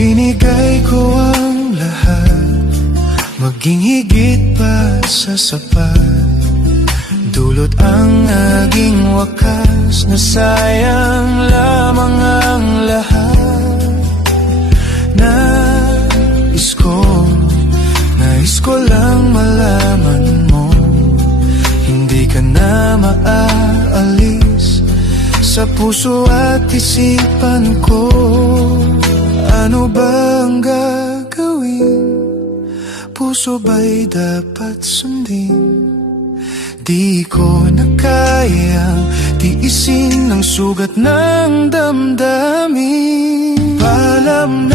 Binigay ko ang lahat, maging higit pa sa sapat. Dulot ang naging wakas, na sayang lamang ang lahat. Nais ko lang malaman mo, hindi ka na maaalis sa puso at isipan ko. Ano bang gagawin? Puso ba'y dapat sundin? Di ko na kayang tiisin ang sugat ng damdamin. Paalam